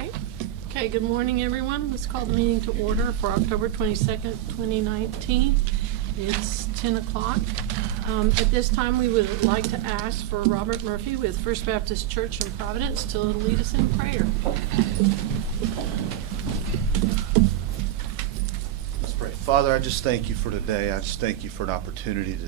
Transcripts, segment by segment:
Okay, good morning, everyone. Let's call the meeting to order for October 22nd, 2019. It's 10 o'clock. At this time, we would like to ask for Robert Murphy with First Baptist Church in Providence to lead us in prayer. Let's pray. Father, I just thank you for today. I just thank you for an opportunity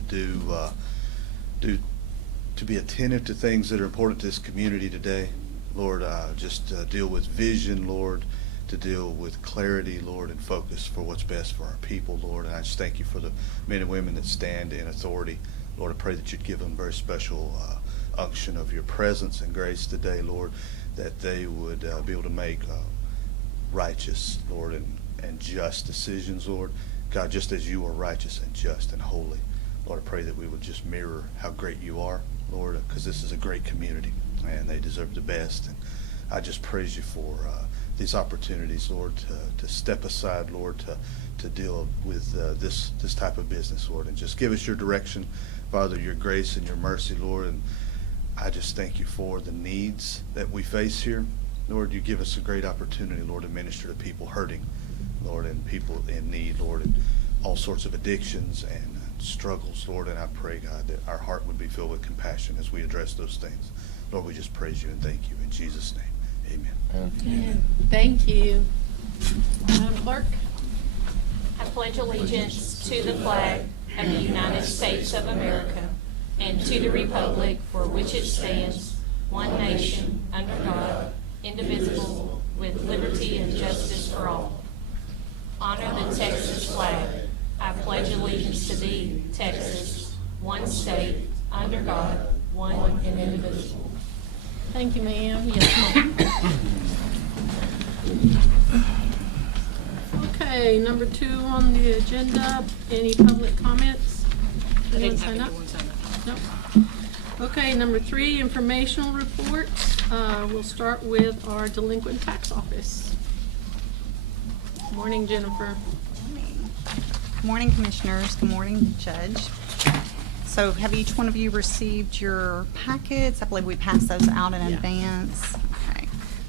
to be attentive to things that are important to this community today. Lord, just deal with vision, Lord, to deal with clarity, Lord, and focus for what's best for our people, Lord. And I just thank you for the men and women that stand in authority. Lord, I pray that you'd give them very special unction of your presence and grace today, Lord, that they would be able to make righteous, Lord, and just decisions, Lord. God, just as you are righteous and just and holy, Lord, I pray that we would just mirror how great you are, Lord, because this is a great community and they deserve the best. And I just praise you for these opportunities, Lord, to step aside, Lord, to deal with this type of business, Lord, and just give us your direction, Father, your grace and your mercy, Lord. And I just thank you for the needs that we face here. Lord, you give us a great opportunity, Lord, to minister to people hurting, Lord, and people in need, Lord, and all sorts of addictions and struggles, Lord. And I pray, God, that our heart would be filled with compassion as we address those things. Lord, we just praise you and thank you. In Jesus' name, amen. Amen. Thank you. Madam Clerk? I pledge allegiance to the flag of the United States of America and to the republic for which it stands, one nation, under God, indivisible, with liberty and justice for all. Honor the Texas flag. I pledge allegiance to thee, Texas, one state, under God, one and indivisible. Thank you, ma'am. Yes, ma'am. Okay, number 2 on the agenda. Any public comments? Anyone sign up? No. Okay, number 3, informational reports. We'll start with our delinquent tax office. Morning, Jennifer. Good morning, Commissioners. Good morning, Judge. So have each one of you received your packets? I believe we passed those out in advance. Okay.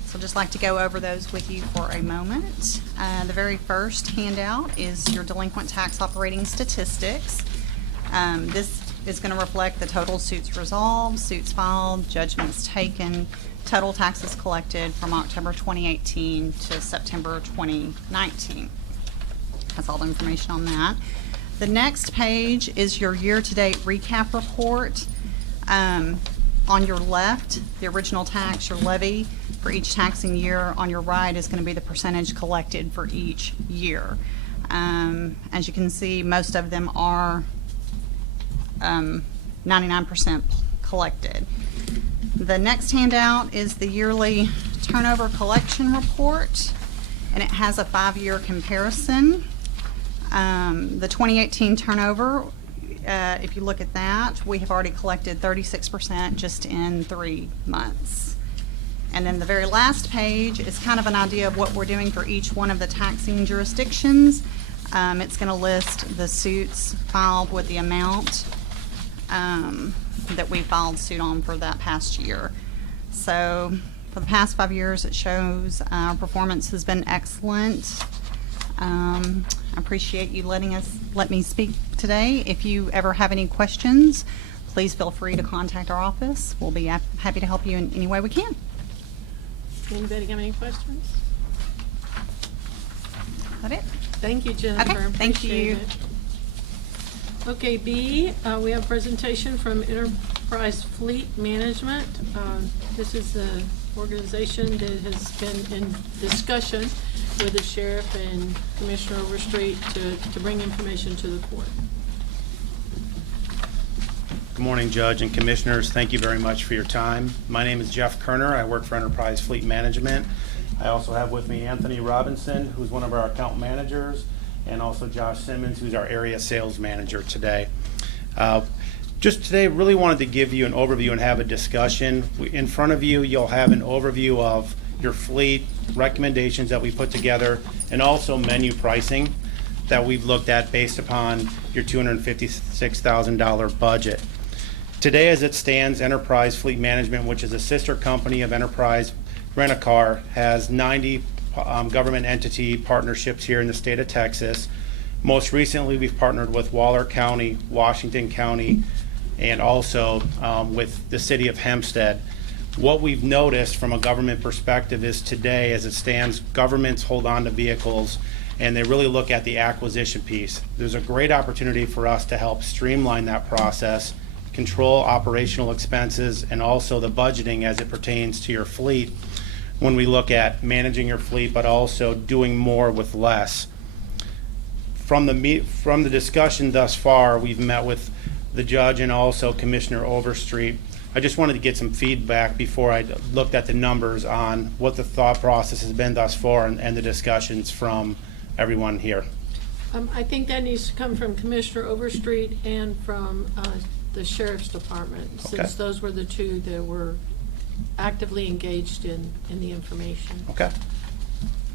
So just like to go over those with you for a moment. The very first handout is your delinquent tax operating statistics. This is going to reflect the total suits resolved, suits filed, judgments taken, total taxes collected from October 2018 to September 2019. Has all the information on that. The next page is your year-to-date recap report. On your left, the original tax, your levy for each taxing year. On your right is going to be the percentage collected for each year. As you can see, most of them are 99% collected. The next handout is the yearly turnover collection report, and it has a 5-year comparison. The 2018 turnover, if you look at that, we have already collected 36% just in 3 months. And then the very last page is kind of an idea of what we're doing for each one of the taxing jurisdictions. It's going to list the suits filed with the amount that we filed suit on for that past year. So for the past 5 years, it shows our performance has been excellent. I appreciate you let me speak today. If you ever have any questions, please feel free to contact our office. We'll be happy to help you in any way we can. Anybody have any questions? Is that it? Thank you, Jennifer. Okay, thank Appreciate you. it. Okay, B, we have a presentation from Enterprise Fleet Management. This is the organization that has been in discussion with the sheriff and Commissioner Overstreet to bring information to the court. Good morning, Judge and Commissioners. Thank you very much for your time. My name is Jeff Kerner. I work for Enterprise Fleet Management. I also have with me Anthony Robinson, who's one of our account managers, and also Josh Simmons, who's our area sales manager today. Just today, really wanted to give you an overview and have a discussion. In front of you, you'll have an overview of your fleet, recommendations that we put together, and also menu pricing that we've looked at based upon your $256,000 budget. Today, as it stands, Enterprise Fleet Management, which is a sister company of Enterprise Rent-A-Car has 90 government entity partnerships here in the state of Texas. Most recently, we've partnered with Waller County, Washington County, and also with the city of Hempstead. What we've noticed from a government perspective is today, as it stands, governments hold on to vehicles and they really look at the acquisition piece. There's a great opportunity for us to help streamline that process, control operational expenses, and also the budgeting as it pertains to your fleet when we look at managing your fleet, but also doing more with less. From the discussion thus far, we've met with the judge and also Commissioner Overstreet. I just wanted to get some feedback before I looked at the numbers on what the thought process has been thus far and the discussions from everyone here. I think that needs to come from Commissioner Overstreet and from the Sheriff's Department, since Okay. those were the two that were actively engaged in the information. Okay.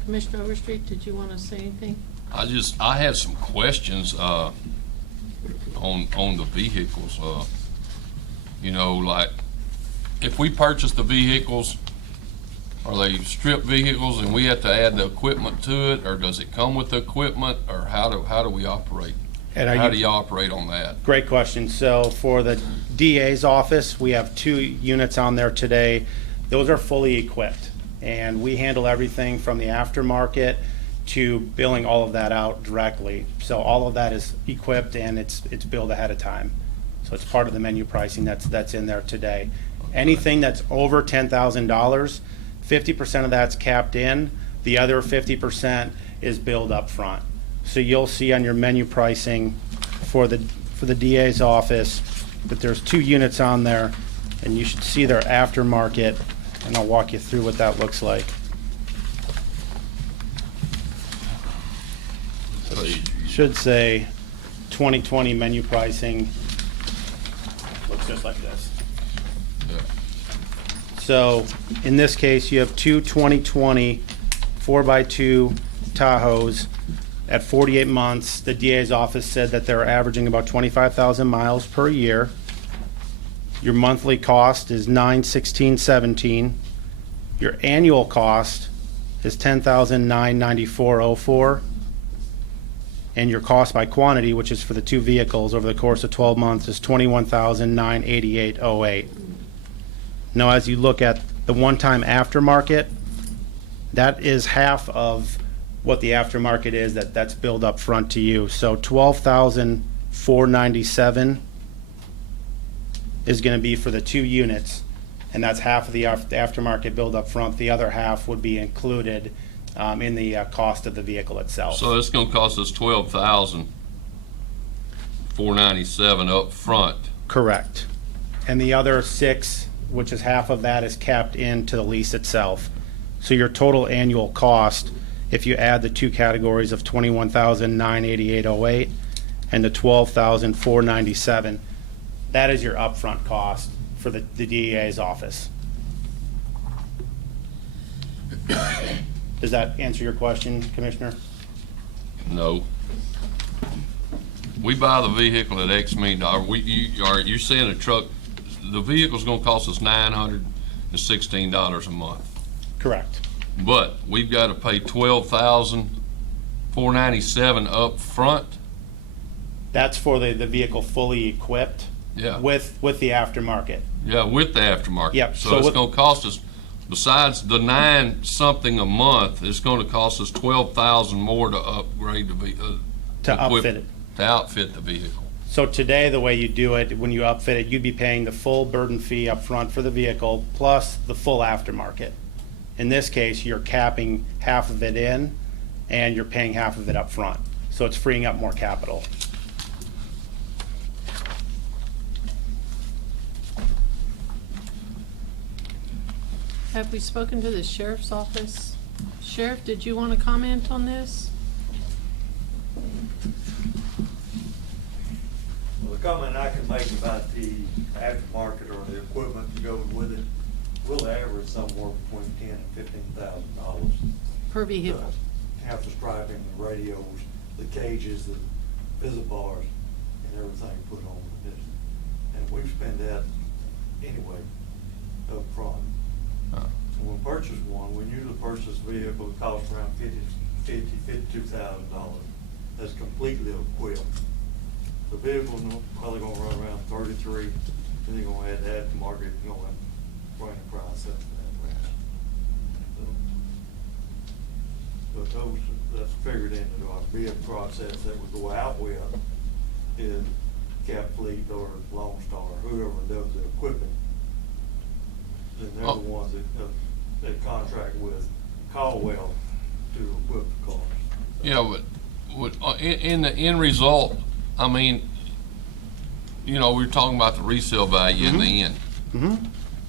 Commissioner Overstreet, did you want to say anything? I had some questions on the vehicles. You know, like if we purchase the vehicles, are they strip vehicles and we have to add the equipment to it, or does it come with the equipment, or how do we operate? And How do you operate on that? Great question. So for the DA's office, we have 2 units on there today. Those are fully equipped, and we handle everything from the aftermarket to billing all of that out directly. So all of that is equipped and it's billed ahead of time. So it's part of the menu pricing that's in there today. Anything that's over $10,000, 50% of that's capped in. The other 50% is billed up front. So you'll see on your menu pricing for the DA's office that there's 2 units on there, and you should see their aftermarket, and I'll walk you through what that looks like. Should say 2020 menu pricing. Looks just like this. Yeah. So in this case, you have 2 2020 4x2 Tahoes at 48 months. The DA's office said that they're averaging about 25,000 miles per year. Your monthly cost is $916.17. Your annual cost is $10,994.04. And your cost by quantity, which is for the 2 vehicles over the course of 12 months, is $21,988.08. Now, as you look at the one-time aftermarket, that is half of what the aftermarket is that's billed up front to you. So $12,497 is going to be for the 2 units, and that's half of the aftermarket billed up front. The other half would be included in the cost of the vehicle itself. So it's gonna cost us $12,497 up front. Correct. And the other 6, which is half of that, is capped into the lease itself. So your total annual cost, if you add the 2 categories of $21,988.08 and the $12,497, that is your upfront cost for the DEA's office. Does that answer your question, Commissioner? No. We buy the vehicle at X million dollars. You're saying a truck, the vehicle's gonna cost us $916 a month. Correct. But we've got to pay $12,497 up front. That's for the vehicle fully equipped Yeah. with the aftermarket. Yeah, with the aftermarket. Yep, so So it's with- gonna cost us, besides the 9 something a month, it's gonna cost us 12,000 more to upgrade the To equip- outfit it. To outfit the vehicle. So today, the way you do it, when you upfit it, you'd be paying the full burden fee up front for the vehicle plus the full aftermarket. In this case, you're capping half of it in and you're paying half of it up front. So it's freeing up more capital. Have we spoken to the Sheriff's Office? Sheriff, did you want to comment on this? Well, the comment I can make about the aftermarket or the equipment that goes with it, we'll average somewhere between $10,000 and $15,000. Per vehicle. Half the striping, the radios, the cages, the visit bars, and everything put on with it. And we spend that anyway up front. when we purchase one, we usually purchase a vehicle that costs around $52,000. That's completely equipped. The vehicle's probably gonna run around 33, and you're gonna add that to market, you're gonna bring the price up to that range. But those, that's figured into our bid process that we go out with is Cap Fleet or Lone Star, whoever does the equipment. Then they're the ones that contract with Caldwell to equip the cars. Yeah, but in the end result, I mean, you know, we were talking about the resale value in the end.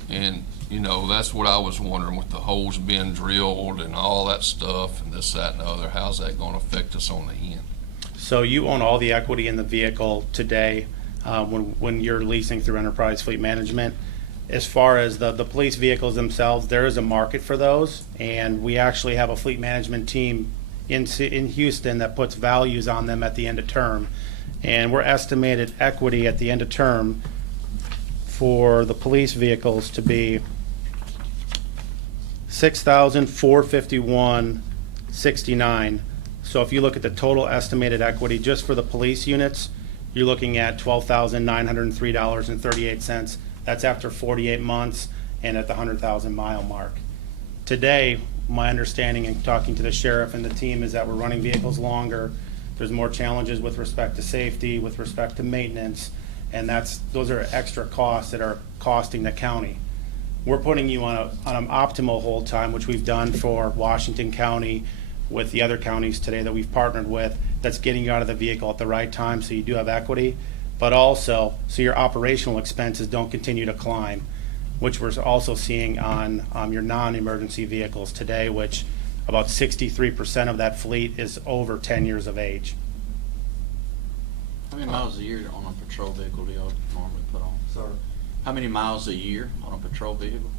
And, you know, that's what I was wondering with the holes being drilled and all that stuff and this, that, and the other. How's that gonna affect us on the end? So you own all the equity in the vehicle today, when you're leasing through Enterprise Fleet Management. As far as the police vehicles themselves, there is a market for those, and we actually have a fleet management team in Houston that puts values on them at the end of term. And we're estimated equity at the end of term for the police vehicles to be $6,451.69. So if you look at the total estimated equity just for the police units, you're looking at $12,903.38. That's after 48 months and at the 100,000 mile mark. Today, my understanding in talking to the sheriff and the team is that we're running vehicles longer. There's more challenges with respect to safety, with respect to maintenance, and those are extra costs that are costing the county. We're putting you on an optimal hold time, which we've done for Washington County with the other counties today that we've partnered with, that's getting you out of the vehicle at the right time so you do have equity, but also so your operational expenses don't continue to climb, which we're also seeing on your non-emergency vehicles today, which about 63% of that fleet is over 10 years of age. How many miles a year on a patrol vehicle do y'all normally put on? Sir, How many miles a year on a patrol vehicle?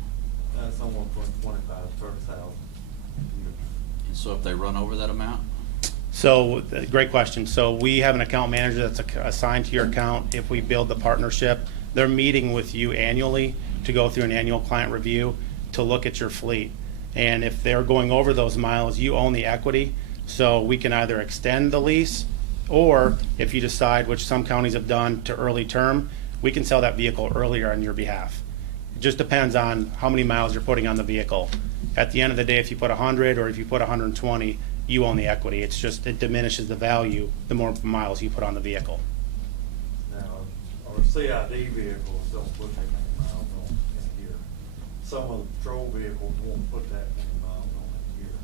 that's somewhere between 25 to 30,000. And so if they run over that amount? So, great question. So we have an account manager that's assigned to your account. If we build the partnership, they're meeting with you annually to go through an annual client review to look at your fleet. And if they're going over those miles, you own the equity. So we can either extend the lease, or if you decide, which some counties have done, to early term, we can sell that vehicle earlier on your behalf. It just depends on how many miles you're putting on the vehicle. At the end of the day, if you put 100 or if you put 120, you own the equity. It's just, it diminishes the value the more miles you put on the vehicle. Now, our CID vehicles don't put that many miles on in a year. Some of the patrol vehicles won't put that many miles on in a year.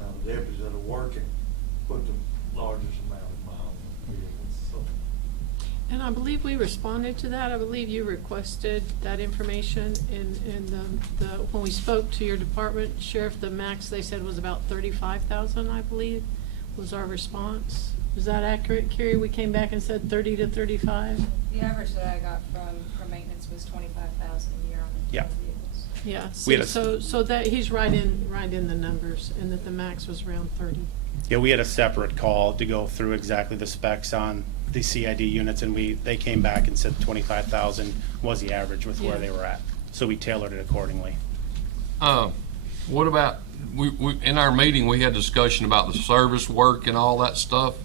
Now, the deputies that are working put the largest amount of miles on vehicles, so. And I believe we responded to that. I believe you requested that information in when we spoke to your department, Sheriff, the max they said was about 35,000, I believe, was our response. Is that accurate, Carrie? We came back and said 30 to 35? The average that I got from maintenance was 25,000 a year on the Yeah. patrol vehicles. Yeah, We had so that he's right in the numbers, and that the max was around 30. Yeah, we had a separate call to go through exactly the specs on the CID units, and they came back and said 25,000 was the average with where Yeah. they were at. So we tailored it accordingly. What about, we in our meeting, we had discussion about the service work and all that stuff.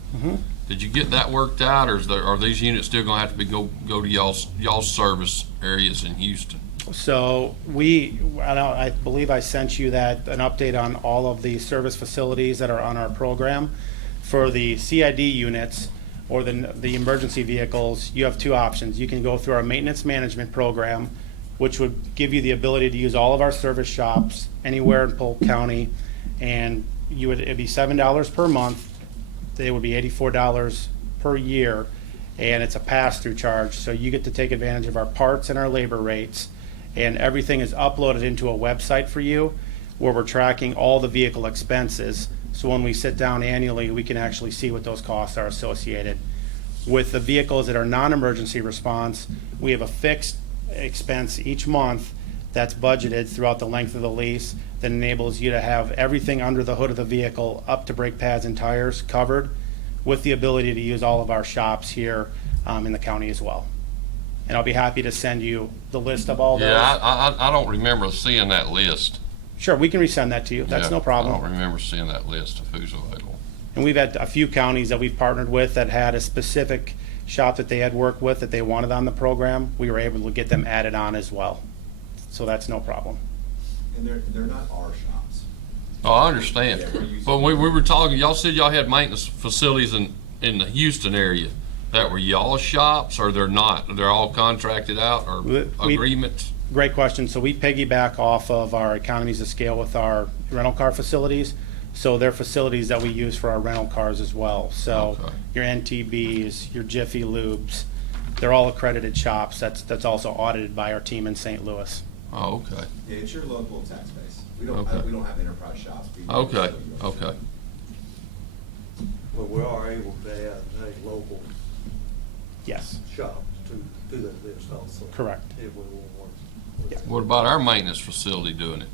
Did you get that worked out, or are these units still gonna have to go to y'all's service areas in Houston? So I believe I sent you an update on all of the service facilities that are on our program. For the CID units or the emergency vehicles, you have two options. You can go through our maintenance management program, which would give you the ability to use all of our service shops anywhere in Polk County, and it'd be $7 per month. They would be $84 per year, and it's a pass-through charge. So you get to take advantage of our parts and our labor rates, and everything is uploaded into a website for you where we're tracking all the vehicle expenses. So when we sit down annually, we can actually see what those costs are associated. With the vehicles that are non-emergency response, we have a fixed expense each month that's budgeted throughout the length of the lease that enables you to have everything under the hood of the vehicle up to brake pads and tires covered, with the ability to use all of our shops here in the county as well. And I'll be happy to send you the list of all those. Yeah, I don't remember seeing that list. Sure, we can resend that to you. That's Yeah, no problem. I don't remember seeing that list of who's available. And we've had a few counties that we've partnered with that had a specific shop that they had worked with that they wanted on the program. We were able to get them added on as well. So that's no problem. And they're not our shops. Oh, I understand. Yeah, we're using- But we were talking, y'all said y'all had maintenance facilities in the Houston area that were y'all's shops, or they're not? They're all contracted out, or We- agreements? Great question. So we piggyback off of our economies of scale with our rental car facilities. So they're facilities that we use for our rental cars as well. So Okay. your NTBs, your Jiffy Lubes, they're all accredited shops. That's also audited by our team in St. Louis. Oh, okay. Yeah, it's your local tax base. We Okay. don't have enterprise shops. We Okay, just go to yours. okay. But we are able to add a local Yes, shop to that list also. correct. If we want one. What about our maintenance facility doing it?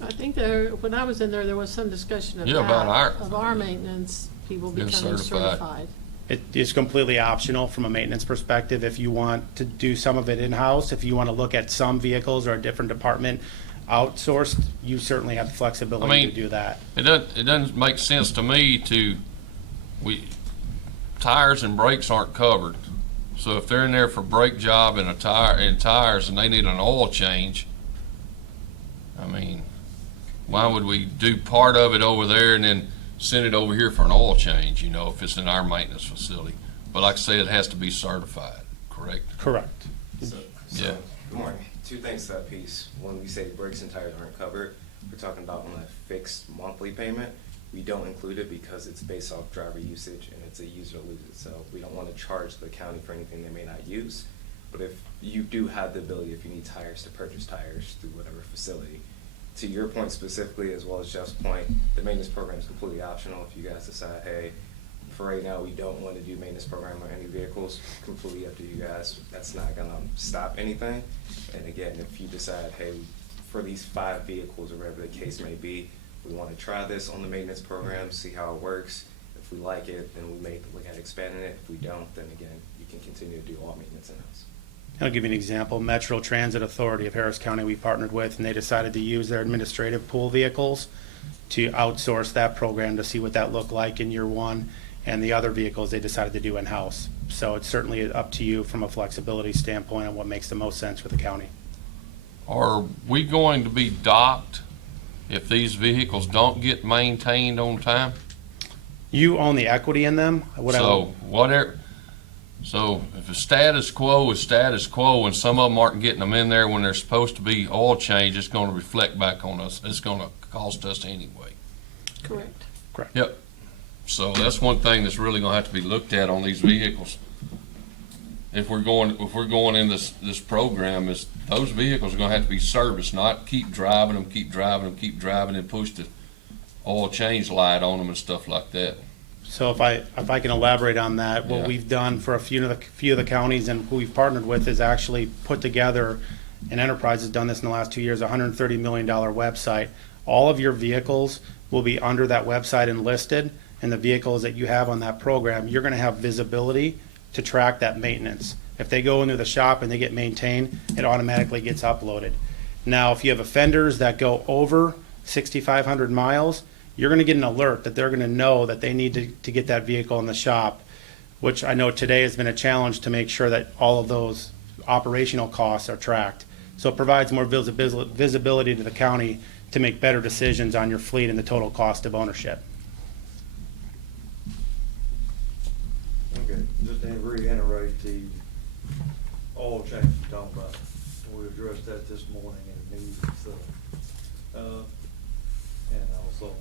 I think there, when I was in there, there was some discussion of Yeah, about that, our- of our maintenance people Being becoming certified. certified. It is completely optional from a maintenance perspective. If you want to do some of it in-house, if you want to look at some vehicles or a different department outsourced, you certainly have the flexibility I mean, to do that. It doesn't make sense to me tires and brakes aren't covered. So if they're in there for brake job and tires and they need an oil change, I mean, why would we do part of it over there and then send it over here for an oil change, if it's in our maintenance facility? But like I say, it has to be certified, correct? Correct. So, Yeah. Good morning. Two things to that piece. When we say brakes and tires aren't covered, we're talking about on a fixed monthly payment. We don't include it because it's based off driver usage and it's a use or lose it. So we don't want to charge the county for anything they may not use. But if you do have the ability, if you need tires, to purchase tires through whatever facility. To your point specifically, as well as Jeff's point, the maintenance program is completely optional. If you guys decide, hey, for right now, we don't want to do maintenance program on any vehicles, completely up to you guys. That's not gonna stop anything. And again, if you decide, hey, for these 5 vehicles or whatever the case may be, we want to try this on the maintenance program, see how it works. If we like it, then we may look at expanding it. If we don't, then again, you can continue to do all maintenance in-house. I'll give you an example. Metro Transit Authority of Harris County we partnered with, and they decided to use their administrative pool vehicles to outsource that program to see what that looked like in year 1. And the other vehicles they decided to do in-house. So it's certainly up to you from a flexibility standpoint on what makes the most sense for the county. Are we going to be docked if these vehicles don't get maintained on time? You own the equity in them. So if the status quo is status quo and some of them aren't getting them in there when they're supposed to be oil change, it's gonna reflect back on us. It's gonna cost us anyway. Correct. Yep. So that's one thing that's really gonna have to be looked at on these vehicles. If we're going in this program, is those vehicles are gonna have to be serviced, not keep driving them, and push the oil change light on them and stuff like that. So if I can elaborate on that, what Yeah. we've done for a few of the counties and who we've partnered with is actually put together, and Enterprise has done this in the last 2 years, a $130 million website. All of your vehicles will be under that website and listed, and the vehicles that you have on that program, you're gonna have visibility to track that maintenance. If they go into the shop and they get maintained, it automatically gets uploaded. Now, if you have offenders that go over 6,500 miles, you're gonna get an alert that they're gonna know that they need to get that vehicle in the shop, which I know today has been a challenge to make sure that all of those operational costs are tracked. So it provides more visibility to the county to make better decisions on your fleet and the total cost of ownership. Okay, just to reiterate the oil change you're talking about. We addressed that this morning in the meeting, so, and also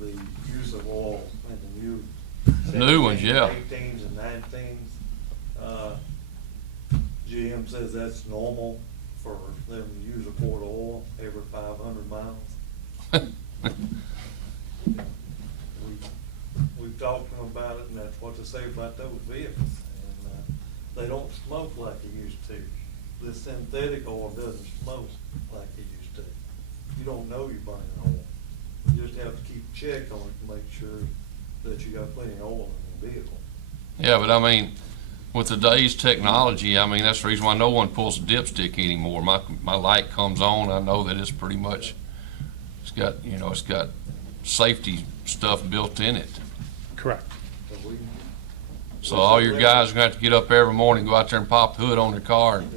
the use of oil in the New ones, yeah. 18s and 19s. GM says that's normal for them to use a quart of oil every 500 miles. We've talked to them about it, and that's what they say about those vehicles. And they don't smoke like they used to. This synthetic oil doesn't smoke like it used to. You don't know you're burning oil. You just have to keep a check on it to make sure that you got plenty of oil in the vehicle. Yeah, but I mean, with today's technology, I mean, that's the reason why no one pulls a dipstick anymore. My light comes on, I know that it's pretty much, it's got safety stuff built in it. Correct. So all your guys are gonna have to get up every morning, go out there and pop the hood on their car and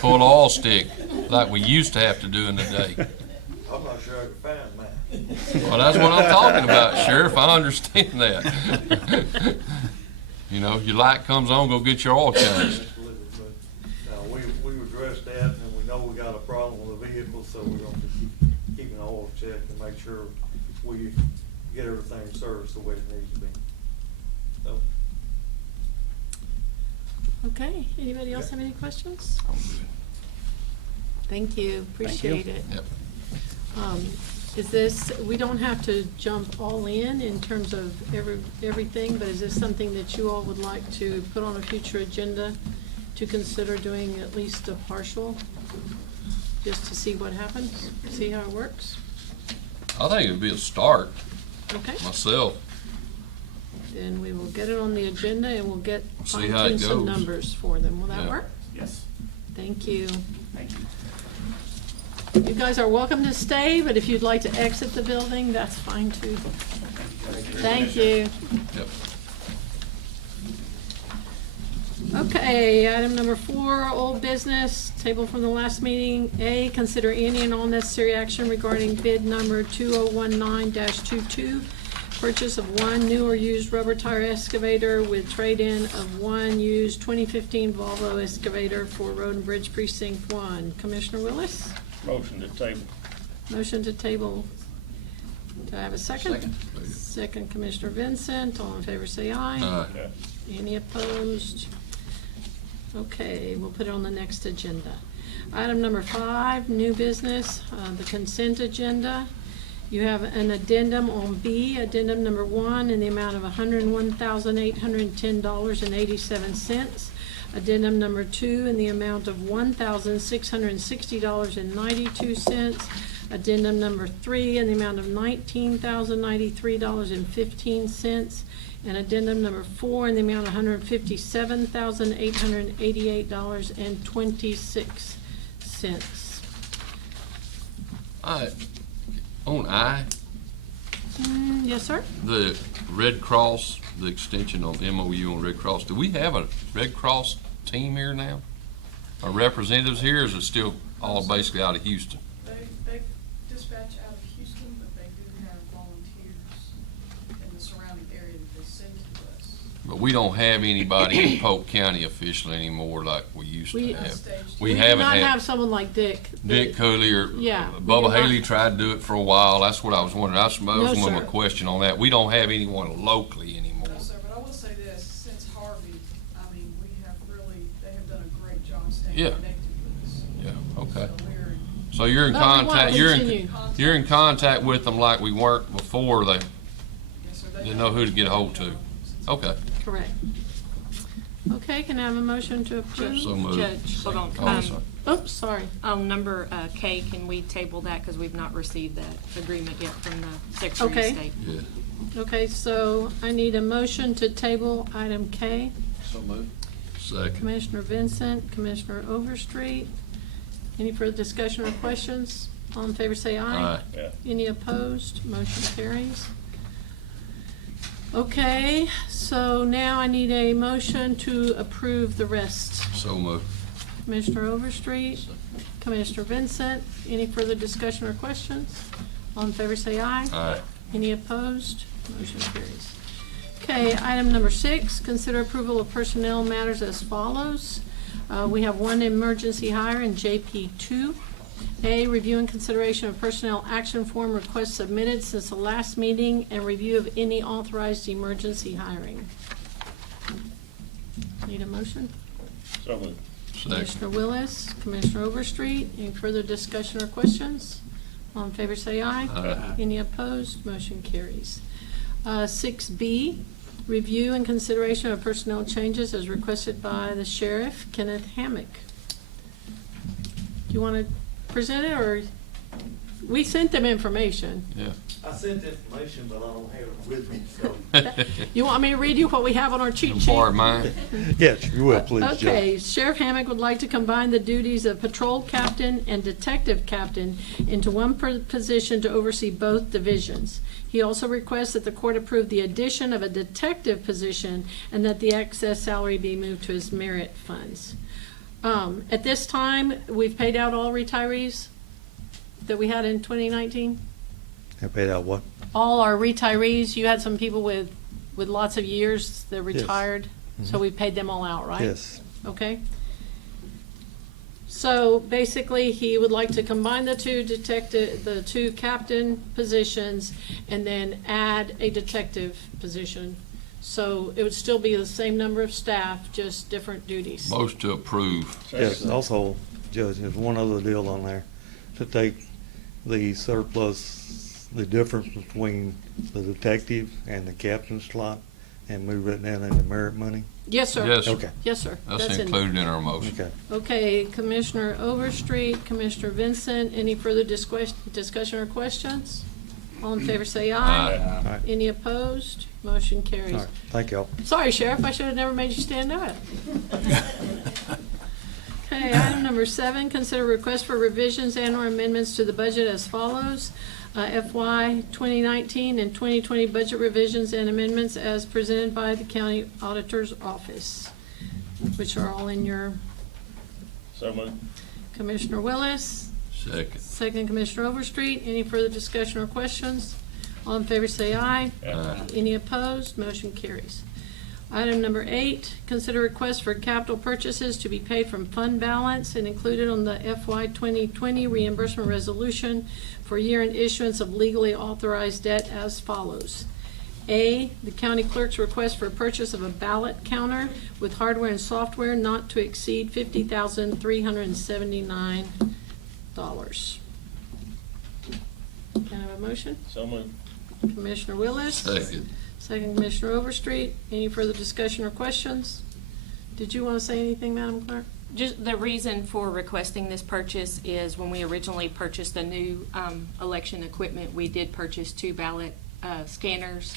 pull the oil stick like we used to have to do in the day. I'm not sure I can find mine. Well, that's what I'm talking about, Sheriff. I understand that. You know, your light comes on, go get your oil changed. Absolutely, but, we addressed that, and we know we got a problem with the vehicle, so we're gonna keep an oil check and make sure we get everything serviced the way it needs to be. So, Okay, anybody else have any questions? Thank you, appreciate it. Yep. Is this, we don't have to jump all in terms of everything, but is this something that you all would like to put on a future agenda to consider doing at least a partial, just to see what happens, see how it works? I think it'd be a start, Okay, myself. then we will get it on the agenda and we'll get See how it fine-tune some goes. numbers for them. Will that Yeah. work? Yes. Thank you. Thank you. You guys are welcome to stay, but if you'd like to exit the building, that's fine too. Thank you. Yep. Okay, item number 4, old business, table from the last meeting. A, consider any and all necessary action regarding bid number 2019-22, purchase of one new or used rubber tire excavator with trade-in of one used 2015 Volvo excavator for Road and Bridge Precinct 1. Commissioner Willis? Motion to table. Motion to table. Do I have a second? Second, Commissioner Vincent. All in favor, say aye. Aye. Any opposed? Okay, we'll put it on the next agenda. Item number 5, new business, the consent agenda. You have an addendum on B, addendum number 1, in the amount of $101,810.87. Addendum number 2 in the amount of $1,660.92. Addendum number 3 in the amount of $19,093.15. And addendum number 4 in the amount of $157,888.26. On I, Yes, sir? the Red Cross, the extension on MOU on Red Cross, do we have a Red Cross team here now? Our representatives here, or is it still all basically out of Houston? They dispatch out of Houston, but they do have volunteers in the surrounding area that they send to us. But we don't have anybody in Polk County officially anymore like we used to We- have. We do haven't not had have someone like Dick. Dick Cooley or Yeah, we do Bubba not. Haley tried to do it for a while. That's what I was wondering. That was No, my sir. question on that. We don't have anyone locally anymore. No, sir, but I will say this, since Harvey, I mean, they have done a great job staying Yeah. connected with us. Yeah, okay. So we're, So you're in But we wanna contact, continue. you're in contact with them like we weren't before. They yes, sir. they didn't know who to get a hold to. Okay. Correct. Okay, can I have a motion to approve? So moved. Judge, hold on. Oh, sorry. Oops, sorry. On number K, can we table that because we've not received that agreement yet from the Secretary Okay. of State? Yeah. Okay, so I need a motion to table item K. So moved. Second. Commissioner Vincent, Commissioner Overstreet. Any further discussion or questions? All in favor say aye. Aye. Yeah. Any opposed? Motion carries. Okay, so now I need a motion to approve the rest. So moved. Commissioner Overstreet, Commissioner Vincent, any further discussion or questions? All in favor say aye. Aye. Any opposed? Motion carries. Okay, item number 6, consider approval of personnel matters as follows. We have one emergency hire in JP2. A, review and consideration of personnel action form requests submitted since the last meeting and review of any authorized emergency hiring. Need a motion? So moved. Second. Commissioner Willis, Commissioner Overstreet, any further discussion or questions? All in favor say aye. Aye. Any opposed? Motion carries. 6B, review and consideration of personnel changes as requested by the Sheriff Kenneth Hammock. Do you want to present it, or We sent them information. Yeah. I sent information, but I don't have it with me, so. You want me to read you what we have on our cheat sheet? Borrow mine. Yes, you will, please, Judge. Okay, Sheriff Hammock would like to combine the duties of patrol captain and detective captain into one position to oversee both divisions. He also requests that the court approve the addition of a detective position and that the excess salary be moved to his merit funds. At this time, we've paid out all retirees that we had in 2019. Have paid out what? All our retirees, you had some people with lots of years that retired, so we paid them all out, right? Yes. Okay. So basically, he would like to combine the two captain positions and then add a detective position. So it would still be the same number of staff, just different duties. Motion to approve. Yes, also, Judge, there's one other deal on there, to take the surplus, the difference between the detective and the captain slot and move it down into merit money. Yes, sir. Yes, sir. Okay. Yes, sir. That's in- included in our motion. Okay. Okay, Commissioner Overstreet, Commissioner Vincent, any further discussion or questions? All in favor say aye. Aye. All right. Any opposed? Motion All carries. right, thank y'all. Sorry, Sheriff, I should have never made you stand up. Okay, item number 7, consider request for revisions and/or amendments to the budget as follows. FY 2019 and 2020 budget revisions and amendments as presented by the County Auditor's Office, which are all in your. So moved. Commissioner Willis, Second. second Commissioner Overstreet. Any further discussion or questions? All in favor say aye. Aye. Any opposed? Motion carries. Item number 8, consider request for capital purchases to be paid from fund balance and included on the FY 2020 reimbursement resolution for year-end issuance of legally authorized debt as follows. A, the county clerk's request for purchase of a ballot counter with hardware and software not to exceed $50,379. Can I have a motion? So moved. Commissioner Willis? Second. Second Commissioner Overstreet. Any further discussion or questions? Did you want to say anything, Madam Clerk? Just the reason for requesting this purchase is when we originally purchased the new election equipment, we did purchase 2 ballot scanners.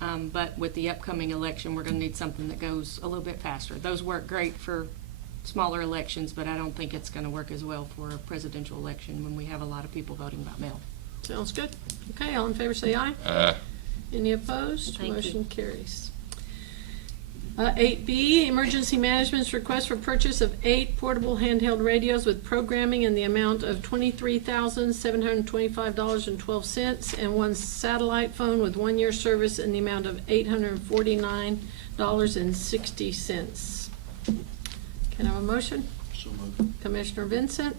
But with the upcoming election, we're going to need something that goes a little bit faster. Those work great for smaller elections, but I don't think it's going to work as well for a presidential election when we have a lot of people voting by mail. Sounds good. Okay, all in favor say aye. Aye. Any opposed? Thank you. Motion carries. 8B, Emergency Management's request for purchase of 8 portable handheld radios with programming in the amount of $23,725.12 and 1 satellite phone with 1-year service in the amount of $849.60. Can I have a motion? So moved. Commissioner Vincent,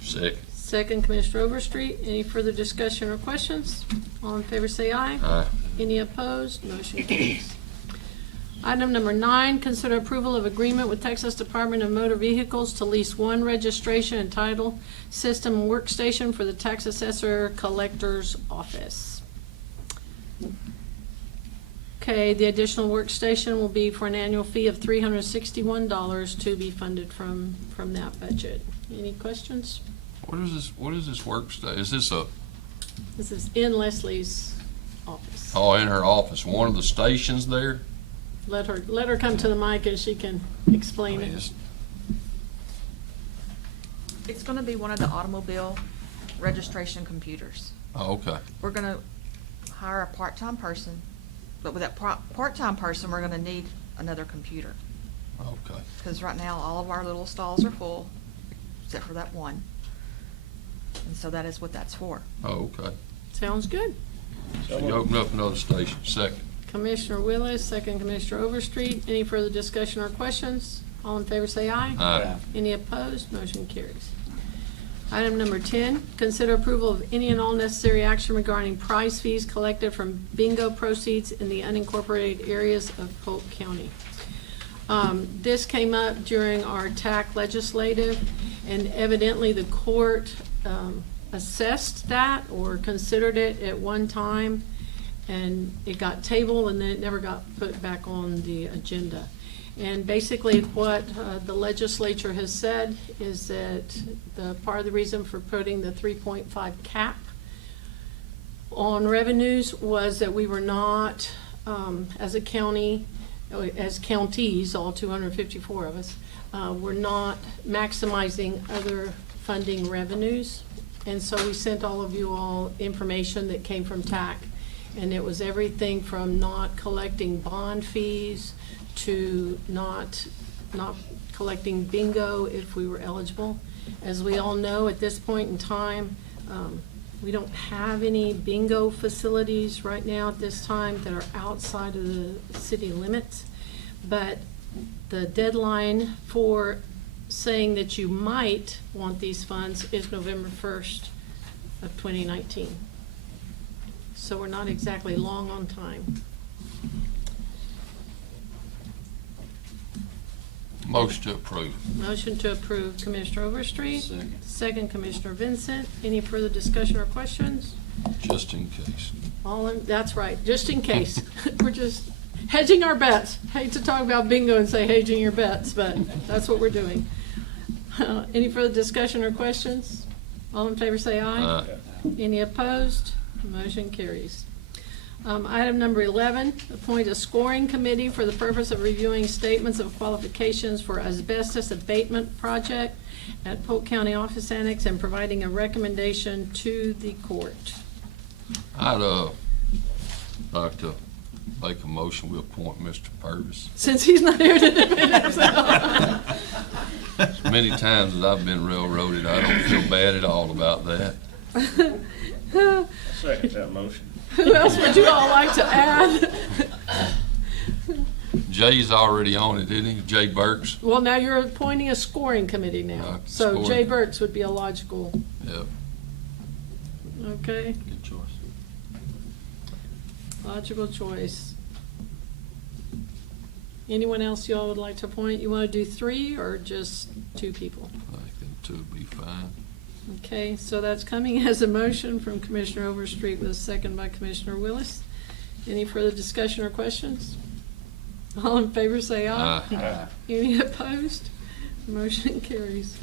Second. second Commissioner Overstreet. Any further discussion or questions? All in favor say aye. Aye. Any opposed? Motion carries. Item number 9, consider approval of agreement with Texas Department of Motor Vehicles to lease 1 registration and title system workstation for the tax assessor collector's office. Okay, the additional workstation will be for an annual fee of $361 to be funded from that budget. Any questions? What is this work sta- Is this This is in Leslie's office. in her office, one of the stations there? Let her come to the mic and she can I explain mean, it. it's- It's gonna be one of the automobile registration computers. Oh, okay. We're gonna hire a part-time person, but with that part-time person, we're gonna need another computer. Okay. Because right now, all of our little stalls are full, except for that one. And so that is what that's for. Oh, okay. Sounds good. So you open up another station. Second. Commissioner Willis, second Commissioner Overstreet. Any further discussion or questions? All in favor say aye. Aye. Any opposed? Motion carries. Item number 10, consider approval of any and all necessary action regarding prize fees collected from bingo proceeds in the unincorporated areas of Polk County. This came up during our TAC legislative, and evidently the court assessed that or considered it at one time, and it got tabled and then it never got put back on the agenda. And basically what the legislature has said is that the part of the reason for putting the 3.5 cap on revenues was that we were not, as a county, as counties, all 254 of us, were not maximizing other funding revenues. And so we sent all of you all information that came from TAC. And it was everything from not collecting bond fees to not collecting bingo if we were eligible. As we all know, at this point in time, we don't have any bingo facilities right now at this time that are outside of the city limits. But the deadline for saying that you might want these funds is November 1st of 2019. So we're not exactly long on time. Motion to approve. Motion to approve, Commissioner Overstreet. Second. Second, Commissioner Vincent. Any further discussion or questions? Just in case. That's right, just in case. We're just hedging our bets. Hate to talk about bingo and say hedging your bets, but that's what we're doing. Any further discussion or questions? All in favor say aye. Aye. Any opposed? Motion carries. Item number 11, appoint a scoring committee for the purpose of reviewing statements of qualifications for asbestos abatement project at Polk County Office Annex and providing a recommendation to the court. I'd like to make a motion, we appoint Mr. Purvis. Since he's not here to defend himself. As many times as I've been railroaded, I don't feel bad at all about that. Second that motion. Who else would you all like to add? Jay's already on it, isn't he? Jay Burks? Well, now you're appointing a scoring committee now. So Scoring. Jay Burks would be a logical, Yep. okay, Good choice. logical choice. Anyone else you all would like to appoint? You want to do 3 or just 2 people? I think them two would be fine. Okay, so that's coming as a motion from Commissioner Overstreet with a second by Commissioner Willis. Any further discussion or questions? All in favor say aye. Aye. Any opposed? Motion carries.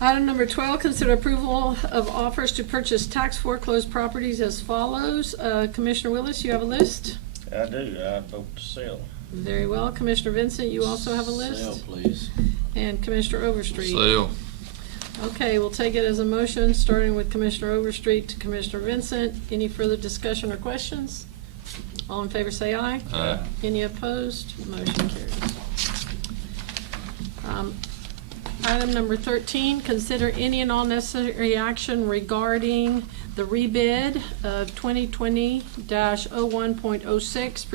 Item number 12, consider approval of offers to purchase tax foreclosed properties as follows. Commissioner Willis, you have a list? I do, I vote to sell. Very well. Commissioner Vincent, you also have a list? Sell, please. And Commissioner Overstreet? Sale. Okay, we'll take it as a motion, starting with Commissioner Overstreet to Commissioner Vincent. Any further discussion or questions? All in favor say aye. Aye. Any opposed? Motion carries. Item number 13, consider any and all necessary action regarding the rebid of 2020-01.06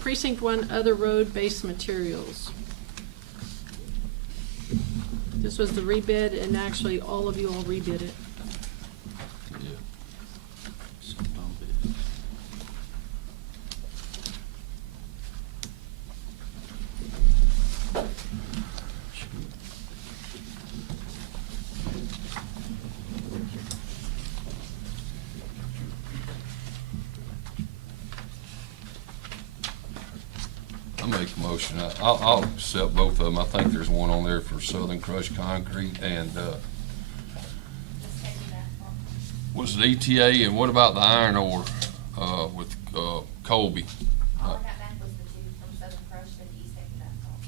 Precinct 1 Other Road Base Materials. This was the rebid, and actually all of you all rebid it. Yeah. Some dumb bit. I make a motion. I'll accept both of them. I think there's one on there for Southern Crushed Concrete and, what's it, ETA, and what about the iron ore, with, Colby? All I got back was the 2 from Southern Crush and East Texas Asphalt.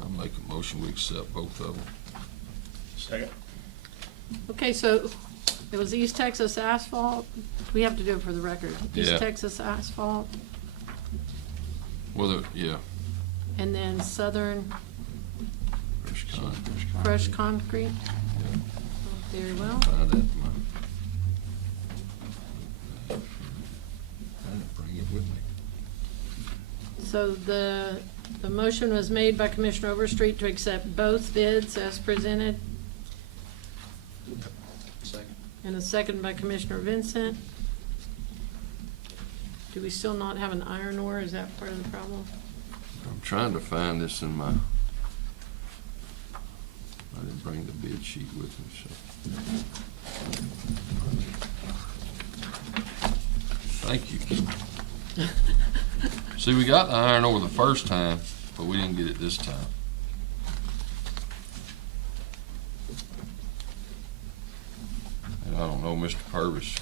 I make a motion, we accept both of them. Second. Okay, so it was East Texas Asphalt. We have to do it for the record. East Yeah. Texas Asphalt, Whether, yeah, and then Southern Crushed Concrete. Crushed Concrete. Yeah. Very well. Find that in my. I didn't bring it with me. So the motion was made by Commissioner Overstreet to accept both bids as presented, Second. and a second by Commissioner Vincent. Do we still not have an iron ore? Is that part of the problem? I'm trying to find this in my, I didn't bring the bid sheet with me, so. Thank you. See, we got the iron ore the first time, but we didn't get it this time. And I don't know, Mr. Purvis.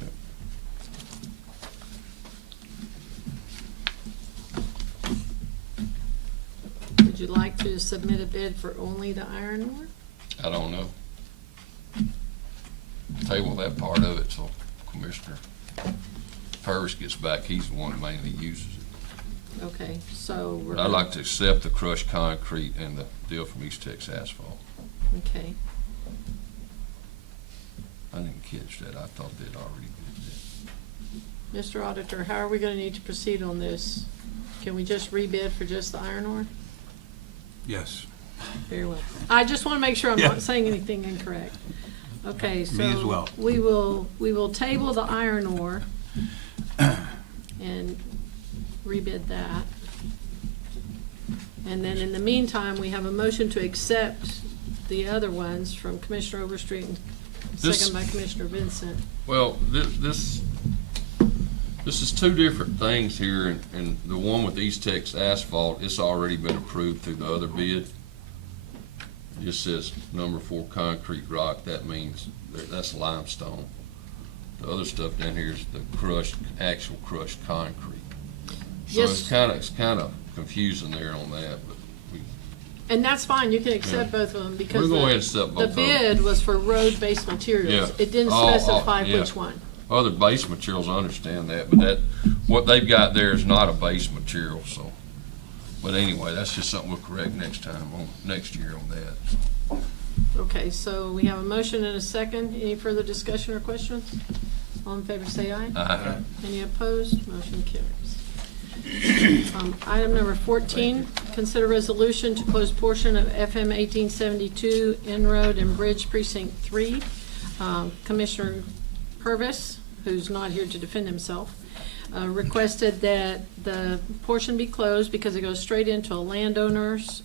Yep. Would you like to submit a bid for only the iron ore? I don't know. Table that part of it till Commissioner Purvis gets back. He's the one that mainly uses it. Okay, so we're. But I'd like to accept the crushed concrete and the deal from East Texas Asphalt. Okay, I didn't catch that. I thought they'd already bid that. Mr. Auditor, how are we gonna need to proceed on this? Can we just rebid for just the iron ore? Yes. Very well. I just wanna make sure I'm Yeah. not saying anything incorrect. Okay, so. Me as well. We will table the iron ore and rebid that. And then in the meantime, we have a motion to accept the other ones from Commissioner Overstreet and This- second by Commissioner Vincent. Well, this is two different things here, and the one with East Texas Asphalt, it's already been approved through the other bid. It just says number 4 concrete rock, that means that's limestone. The other stuff down here is the actual crushed concrete. So Yes. it's kinda confusing there on that, but we, And that's fine, you can accept Yeah. both of them, because We'll go ahead and the accept both of them. bid was for road-based materials. Yeah. It didn't Oh, specify yeah. which one. Other base materials, I understand that, but what they've got there is not a base material, so. But anyway, that's just something we'll correct next year on that. Okay, so we have a motion and a second. Any further discussion or questions? All in favor, say aye. Aye. Any opposed? Motion carries. Item number 14, consider resolution to close portion of FM 1872 Road and Bridge Precinct 3. Commissioner Purvis, who's not here to defend himself, requested that the portion be closed because it goes straight into a landowner's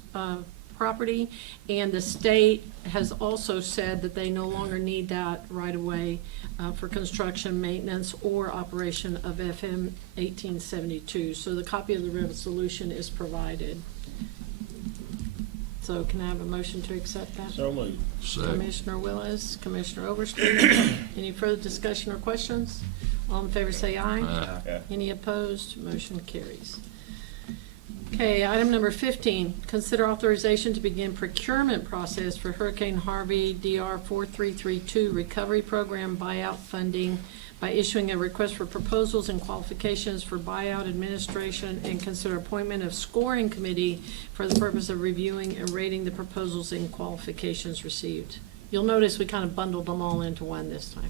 property, and the state has also said that they no longer need that right away for construction, maintenance, or operation of FM 1872. So the copy of the resolution is provided. So can I have a motion to accept that? So moved. Second. Commissioner Willis, Commissioner Overstreet. Any further discussion or questions? All in favor say aye. Aye. Any opposed? Motion carries. Okay, item number 15, consider authorization to begin procurement process for Hurricane Harvey DR 4332 Recovery Program buyout funding by issuing a request for proposals and qualifications for buyout administration, and consider appointment of scoring committee for the purpose of reviewing and rating the proposals and qualifications received. You'll notice we kind of bundled them all into one this time.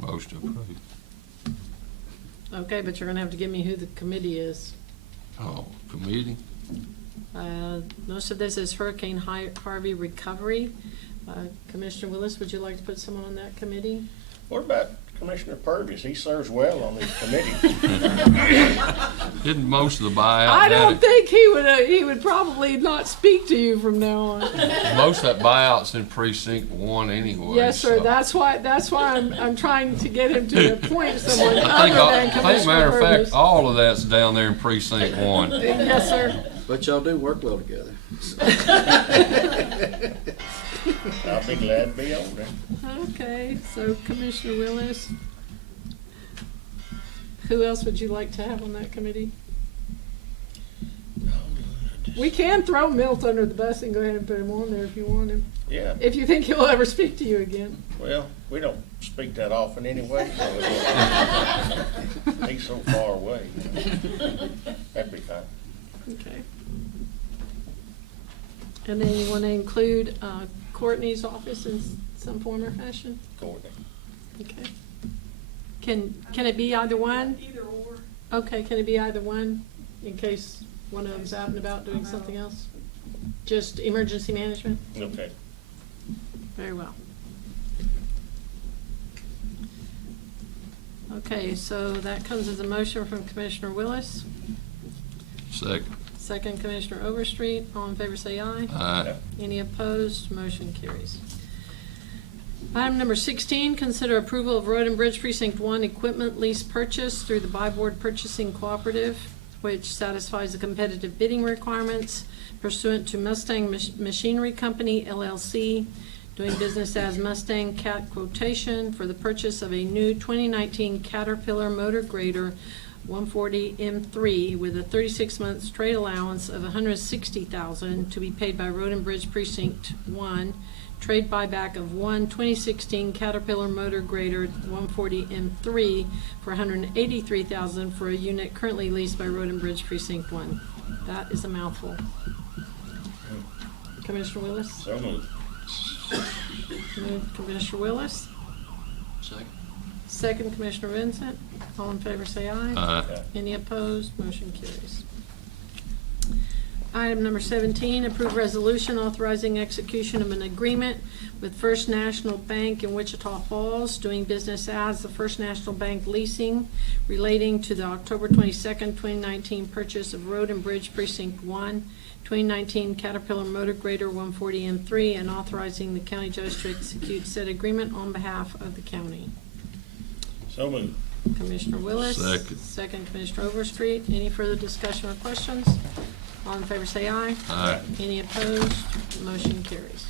Motion approved. Okay, but you're gonna have to give me who the committee is. Oh, committee? Most of this is Hurricane Harvey Recovery. Commissioner Willis, would you like to put someone on that committee? What about Commissioner Purvis? He serves well on this committee. Didn't most of the buyout? I don't had think he would probably not speak to you from now on. it- Most of that buyout's in precinct 1 anyway. Yes, sir, so- that's why I'm trying to get him to appoint someone I think, other than matter Commissioner of fact, Purvis. all of that's down there in precinct 1. Yes, sir. But y'all do work well together. I'll be glad to be on there. Okay, so Commissioner Willis. Who else would you like to have on that committee? We can throw Milt under the bus and go ahead and put him on there if you want him. Yeah, If you think he'll ever speak to you again. well, we don't speak that often anyway, so he's so far away. That'd be fine. Okay. And then you want to include Courtney's office in some form or fashion? Courtney. Okay. Can it be either one? Either or. Okay, can it be either one in case one of them's out and about doing something else? Just emergency management? Okay. Very well. Okay, so that comes as a motion from Commissioner Willis. Second. Second, Commissioner Overstreet. All in favor say aye. Aye. Any opposed? Motion carries. Item number 16, consider approval of Road and Bridge Precinct 1 equipment lease purchase through the Buy Board Purchasing Cooperative, which satisfies the competitive bidding requirements pursuant to Mustang Machinery Company, LLC, doing business as Mustang Cat Quotation for the purchase of a new 2019 Caterpillar Motor Grader 140 M3 with a 36-month trade allowance of $160,000 to be paid by Road and Bridge Precinct 1, trade buyback of one 2016 Caterpillar Motor Grader 140 M3 for $183,000 for a unit currently leased by Road and Bridge Precinct 1. That is a mouthful. Commissioner Willis? So moved. Moved Commissioner Willis. Second. Second, Commissioner Vincent. All in favor say aye. Aye. Any opposed? Motion carries. Item number 17, approve resolution authorizing execution of an agreement with First National Bank in Wichita Falls, doing business as the First National Bank Leasing, relating to the October 22nd, 2019 purchase of Road and Bridge Precinct 1, 2019 Caterpillar Motor Grader 140 M3, and authorizing the county judge to execute said agreement on behalf of the county. So moved. Commissioner Willis. Second. Second, Commissioner Overstreet. Any further discussion or questions? All in favor say aye. Aye. Any opposed? Motion carries.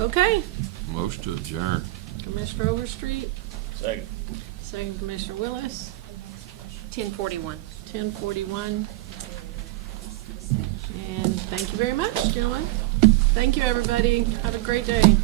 Okay, Motion to adjourn. Commissioner Overstreet, Second. second Commissioner Willis, 10:41. 10:41. And thank you very much, gentlemen. Thank you, everybody. Have a great day.